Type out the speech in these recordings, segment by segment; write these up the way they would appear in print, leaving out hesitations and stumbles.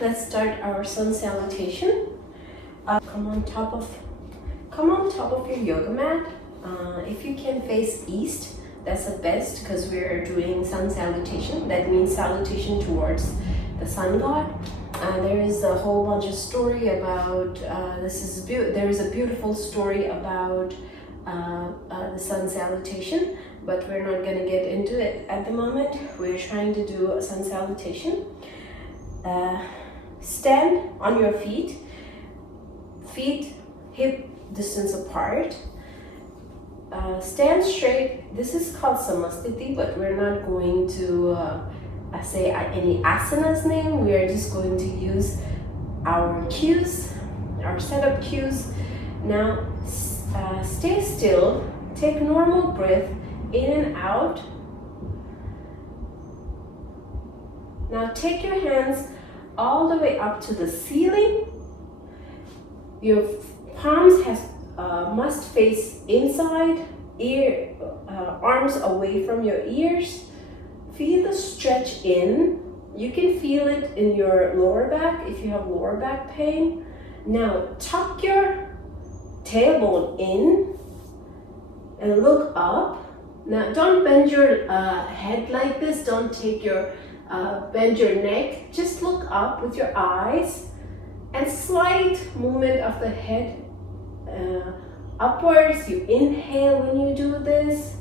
let's start our sun salutation. Come on top of your yoga mat. If you can face east, that's the best because we're doing sun salutation. That means salutation towards the sun god. There is a whole bunch of story about there is a beautiful story about the sun salutation, but we're not going to get into it at the moment. We're trying to do a sun salutation. Stand on your feet hip distance apart. Stand straight. This is called Samastiti, but we're not going to say any asana's name. We are just going to use our cues, our setup cues. Now stay still, take normal breath in and out. Now take your hands all the way up to the ceiling. Your palms must face inside, arms away from your ears. Feel the stretch in. You can feel it in your lower back if you have lower back pain. Now tuck your tailbone in and look up. Now don't bend your head like this. Don't take your bend your neck. Just look up with your eyes and slight movement of the head upwards. You inhale when you do this.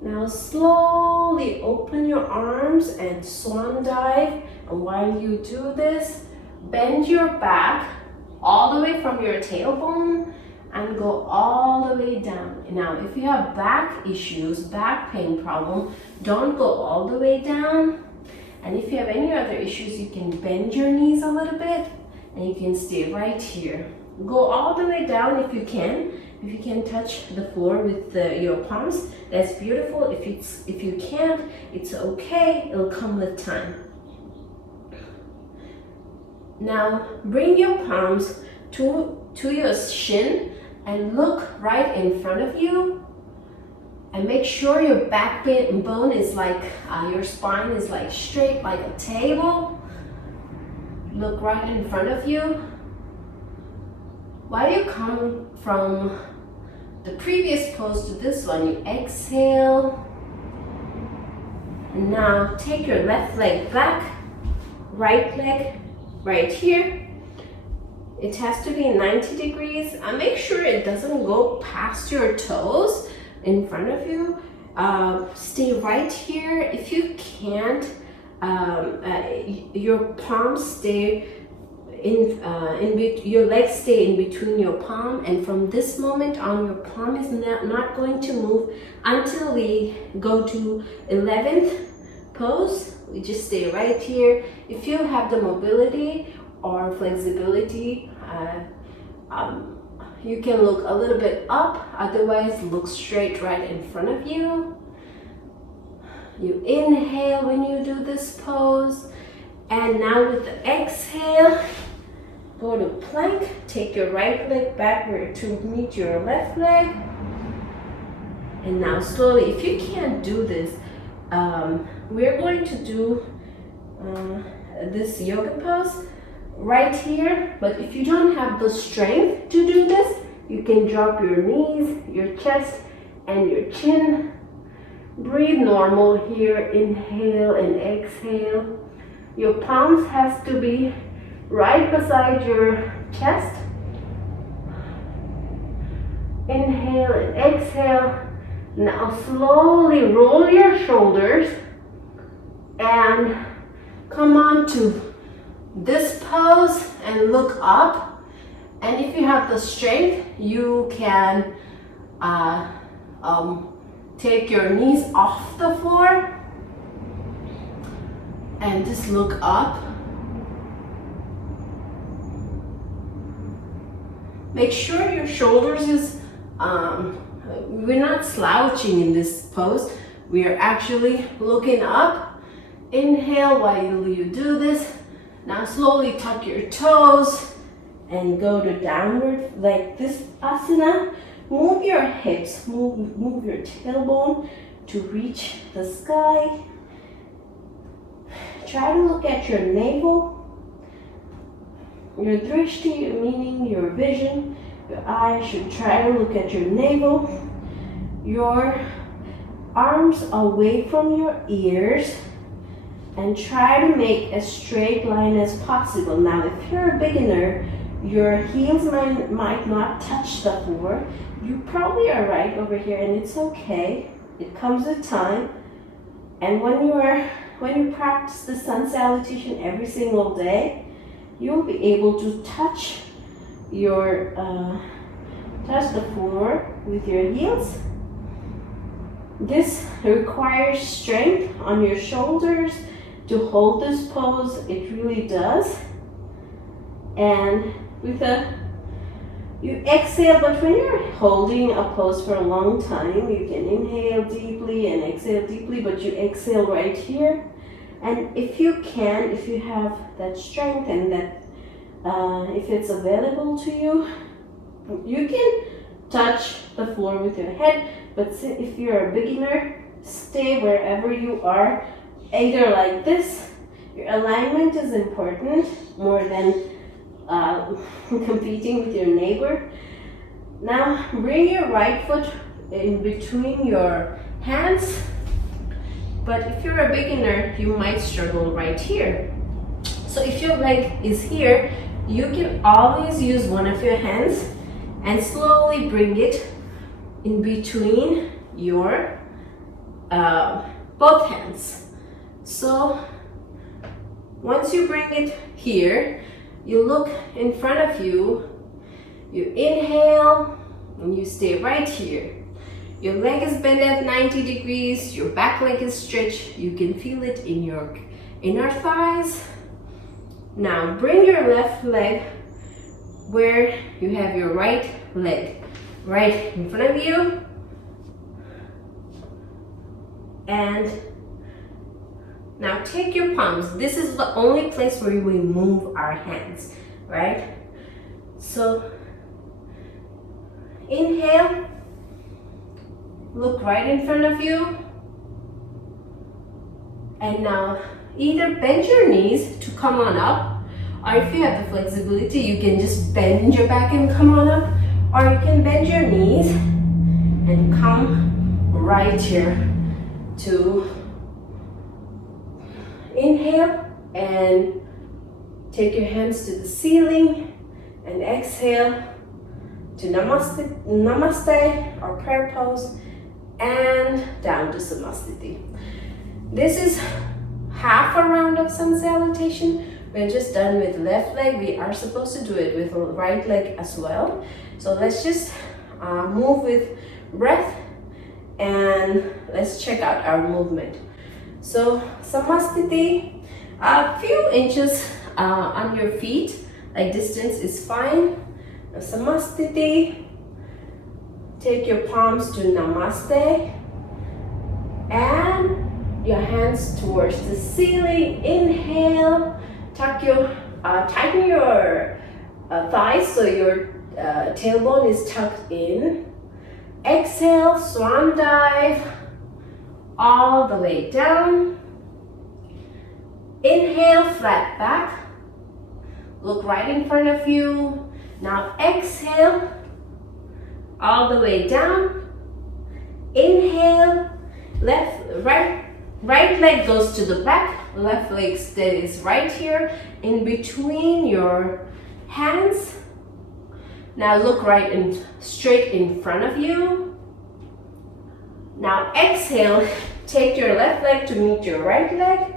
Now slowly open your arms and swan dive. And while you do this, bend your back all the way from your tailbone and go all the way down. Now, if you have back issues, back pain problem, don't go all the way down. And if you have any other issues, you can bend your knees a little bit and you can stay right here. Go all the way down if you can. If you can touch the floor with your palms, that's beautiful. If you can't, it's okay. It'll come with time. Now bring your palms to your shin and look right in front of you. And make sure your backbone is like, your spine is like straight like a table. Look right in front of you. While you come from the previous pose to this one, you exhale. And now take your left leg back, right leg right here. It has to be 90 degrees. Make sure it doesn't go past your toes in front of you. Stay right here. If you can't, your palms stay your legs stay in between your palm, and from this moment on, your palm is not going to move until we go to 11th pose. We just stay right here. If you have the mobility or flexibility, you can look a little bit up, otherwise look straight right in front of you. You inhale when you do this pose, and now with the exhale, go to plank. Take your right leg backward to meet your left leg. And now slowly, if you can't do this, we're going to do this yoga pose right here. But if you don't have the strength to do this, you can drop your knees, your chest, and your chin. Breathe normal here. Inhale and exhale. Your palms has to be right beside your chest. Inhale and exhale. Now slowly roll your shoulders and come on to this pose and look up. And if you have the strength, you can take your knees off the floor and just look up. Make sure your shoulders is, we're not slouching in this pose. We are actually looking up. Inhale while you do this. Now slowly tuck your toes and go to downward like this asana. Move your hips, move your tailbone to reach the sky. Try to look at your navel. Your drishti, meaning your vision, your eyes should try to look at your navel. Your arms away from your ears and try to make as straight line as possible. Now, if you're a beginner, your heels might not touch the floor. You probably are right over here, and it's okay. It comes with time. And when you practice the sun salutation every single day, you'll be able to touch the floor with your heels. This requires strength on your shoulders to hold this pose. It really does. And you exhale, but when you're holding a pose for a long time, you can inhale deeply and exhale deeply, but you exhale right here. And if you have that strength and that, if it's available to you, you can touch the floor with your head. But if you're a beginner, stay wherever you are, either like this. Your alignment is important more than competing with your neighbor. Now bring your right foot in between your hands, but if you're a beginner, you might struggle right here. So if your leg is here, you can always use one of your hands and slowly bring it in between your both hands. So once you bring it here, you look in front of you, you inhale, and you stay right here. Your leg is bent at 90 degrees, your back leg is stretched. You can feel it in your inner thighs. Now bring your left leg where you have your right leg, right in front of you. And now take your palms. This is the only place where we move our hands, right? So inhale, look right in front of you. And now either bend your knees to come on up, or if you have the flexibility, you can just bend your back and come on up, or you can bend your knees and come right here to inhale and take your hands to the ceiling, and exhale to namaste or prayer pose, and down to samastiti. This is half a round of sun salutation. We're just done with left leg. We are supposed to do it with right leg as well. So let's just move with breath, and let's check out our movement. So samastiti, a few inches on your feet, like distance is fine. Now, samastiti, take your palms to namaste and your hands towards the ceiling. Inhale, tighten your thighs so your tailbone is tucked in. Exhale, swan dive all the way down. Inhale, flat back. Look right in front of you. Now exhale, all the way down. Inhale, right leg goes to the back, left leg stays right here in between your hands. Now look straight in front of you. Now exhale, take your left leg to meet your right leg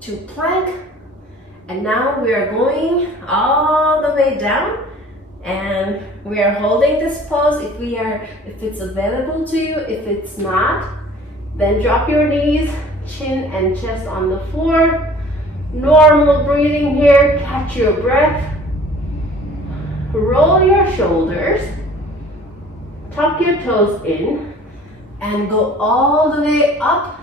to plank. And now we are going all the way down, and we are holding this pose if it's available to you. If it's not, then drop your knees, chin and chest on the floor. Normal breathing here, catch your breath. Roll your shoulders, tuck your toes in, and go all the way up.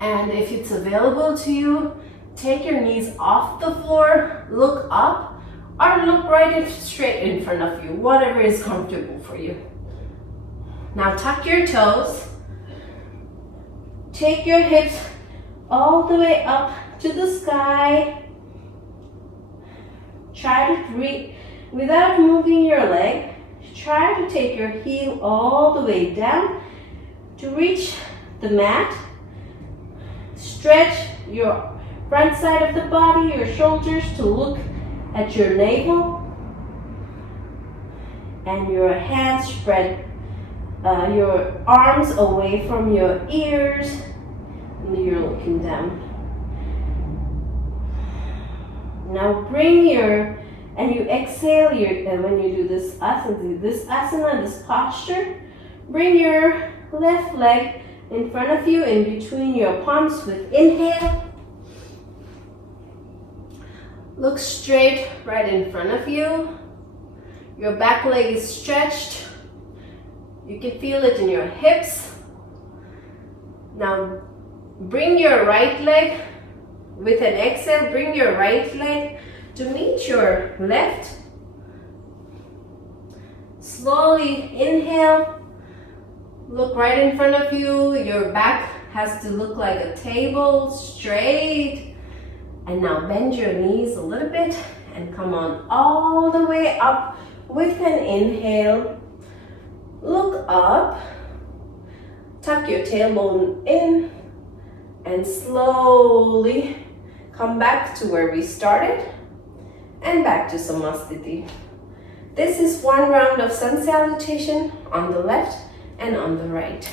And if it's available to you, take your knees off the floor, look up, or look straight in front of you, whatever is comfortable for you. Now tuck your toes, take your hips all the way up to the sky. Try to breathe without moving your leg. Try to take your heel all the way down to reach the mat. Stretch your front side of the body, your shoulders to look at your navel. And your hands spread your arms away from your ears. And you're looking down. Now bring and you exhale when you do this asana, this posture, bring your left leg in front of you, in between your palms with inhale. Look straight right in front of you. Your back leg is stretched. You can feel it in your hips. Now bring your right leg, with an exhale, bring your right leg to meet your left. Slowly inhale. Look right in front of you. Your back has to look like a table, straight. And now bend your knees a little bit and come on all the way up with an inhale. Look up. Tuck your tailbone in and slowly come back to where we started and back to Samasthiti. This is one round of sun salutation on the left and on the right.